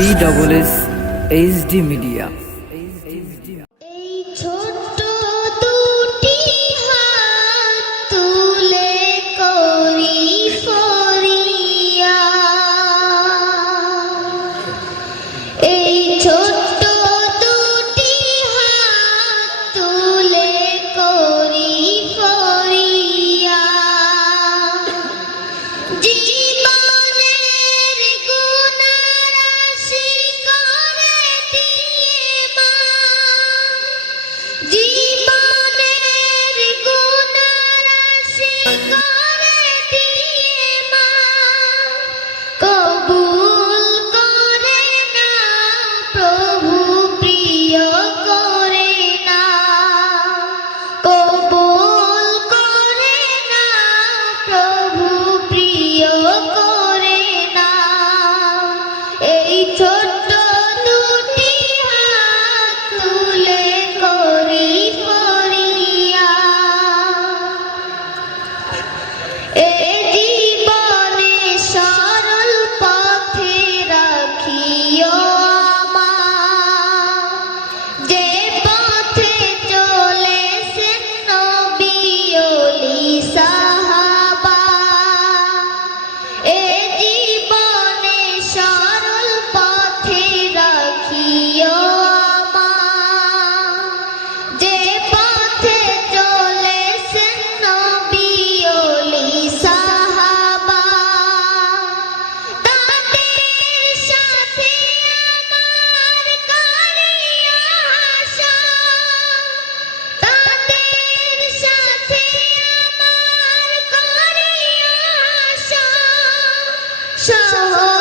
B double S H D media Oh.